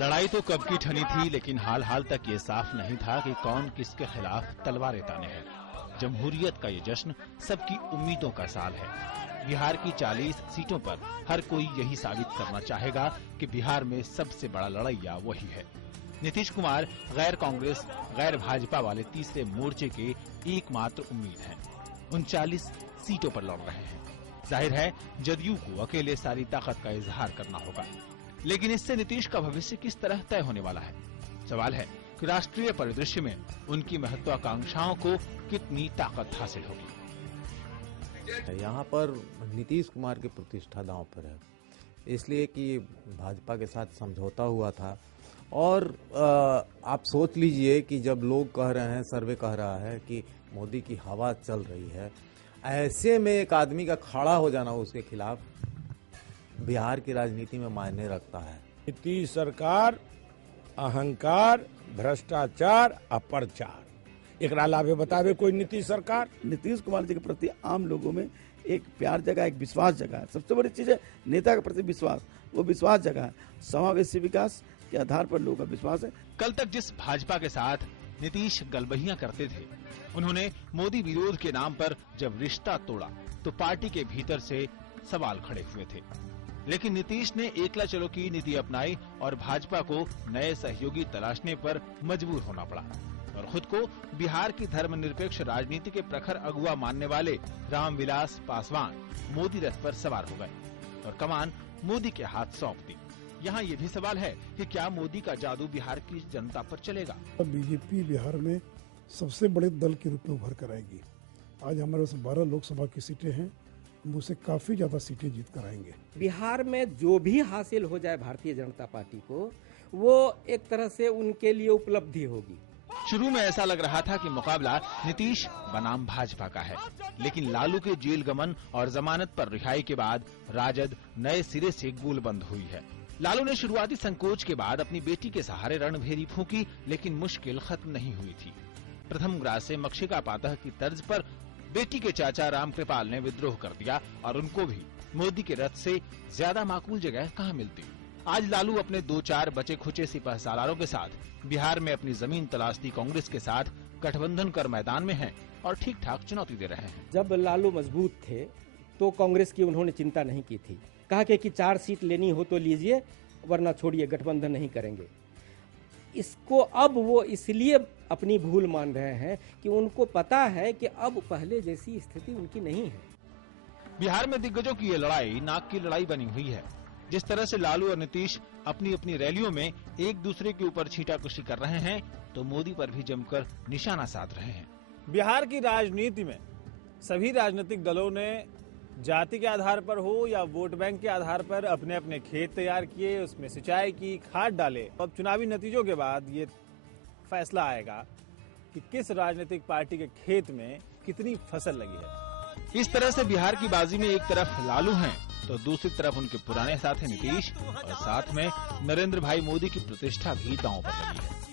लड़ाई तो कब की ठनी थी, लेकिन हाल तक ये साफ नहीं था कि कौन किसके खिलाफ तलवारें ताने हैं। जमहूरियत का ये जश्न सबकी उम्मीदों का साल है। बिहार की 40 सीटों पर हर कोई यही साबित करना चाहेगा कि बिहार में सबसे बड़ा लड़ैया वही है। नीतीश कुमार गैर कांग्रेस गैर भाजपा वाले तीसरे मोर्चे के एकमात्र उम्मीद हैं। 39 सीटों पर लड़ रहे हैं। जाहिर है जदयू को अकेले सारी ताकत का इजहार करना होगा, लेकिन इससे नीतीश का भविष्य किस तरह तय होने वाला है। सवाल है कि राष्ट्रीय परिदृश्य में उनकी महत्वाकांक्षाओं को कितनी ताकत हासिल होगी। यहाँ पर नीतीश कुमार की प्रतिष्ठा दांव पर है, इसलिए कि भाजपा के साथ समझौता हुआ था। और आप सोच लीजिए कि जब लोग कह रहे हैं, सर्वे कह रहा है कि मोदी की हवा चल रही है, ऐसे में एक आदमी का खड़ा हो जाना उसके खिलाफ बिहार की राजनीति में मायने रखता है। नीतीश सरकार अहंकार, भ्रष्टाचार, अप्रचार एकरा लाभे बतावे कोई नीतीश सरकार। नीतीश कुमार जी के प्रति आम लोगों में एक प्यार जगह, एक विश्वास जगह है। सबसे बड़ी चीज है नेता के प्रति विश्वास, वो विश्वास जगह है। समावेशी विकास के आधार पर लोगों का विश्वास है। कल तक जिस भाजपा के साथ नीतीश गलबहियां करते थे, उन्होंने मोदी विरोध के नाम पर जब रिश्ता तोड़ा तो पार्टी के भीतर से सवाल खड़े हुए थे। लेकिन नीतीश ने एकला चलो की नीति अपनाई और भाजपा को नए सहयोगी तलाशने पर मजबूर होना पड़ा और खुद को बिहार की धर्मनिरपेक्ष राजनीति के प्रखर अगुवा मानने वाले रामविलास पासवान मोदी रथ पर सवार हो गए और कमान मोदी के हाथ सौंप दी। यहाँ ये भी सवाल है कि क्या मोदी का जादू बिहार की जनता पर चलेगा। बीजेपी बिहार में सबसे बड़े दल के रूप में उभर कर आएगी। आज हमारे पास 12 लोकसभा की सीटें हैं, हम उसे काफी ज्यादा सीटें जीत कर आएंगे। बिहार में जो भी हासिल हो जाए भारतीय जनता पार्टी को, वो एक तरह से उनके लिए उपलब्धि होगी। शुरू में ऐसा लग रहा था कि मुकाबला नीतीश बनाम भाजपा का है, लेकिन लालू के जेल गमन और जमानत पर रिहाई के बाद राजद नए सिरे से गोलबंद हुई है। लालू ने शुरुआती संकोच के बाद अपनी बेटी के सहारे रणभेरी फूंकी, लेकिन मुश्किल खत्म नहीं हुई थी। प्रथम ग्रास से मक्षिका पातः की तर्ज पर बेटी के चाचा रामकृपाल ने विद्रोह कर दिया और उनको भी मोदी के रथ से ज्यादा माकूल जगह कहाँ मिलती। आज लालू अपने 2-4 बचे खुचे सिपह सालारों के साथ बिहार में अपनी जमीन तलाशती कांग्रेस के साथ गठबंधन कर मैदान में हैं और ठीक ठाक चुनौती दे रहे हैं। जब लालू मजबूत थे तो कांग्रेस की उन्होंने चिंता नहीं की थी। कहा कि 4 सीट लेनी हो तो लीजिए, वरना छोड़िए, गठबंधन नहीं करेंगे। इसको अब वो इसलिए अपनी भूल मान रहे हैं कि उनको पता है कि अब पहले जैसी स्थिति उनकी नहीं है। बिहार में दिग्गजों की ये लड़ाई नाक की लड़ाई बनी हुई है। जिस तरह से लालू और नीतीश अपनी अपनी रैलियों में एक दूसरे के ऊपर छींटाकशी कर रहे हैं, तो मोदी पर भी जमकर निशाना साध रहे हैं। बिहार की राजनीति में सभी राजनीतिक दलों ने जाति के आधार पर हो या वोट बैंक के आधार पर अपने अपने खेत तैयार किए, उसमें सिंचाई की, खाद डाले। अब चुनावी नतीजों के बाद ये फैसला आएगा कि किस राजनीतिक पार्टी के खेत में कितनी फसल लगी है। इस तरह से बिहार की बाजी में एक तरफ लालू हैं, तो दूसरी तरफ उनके पुराने साथी नीतीश और साथ में नरेंद्र भाई मोदी की प्रतिष्ठा भी दांव पर लगी है।